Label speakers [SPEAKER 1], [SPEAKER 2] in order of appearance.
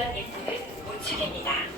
[SPEAKER 1] 예수는 우측입니다.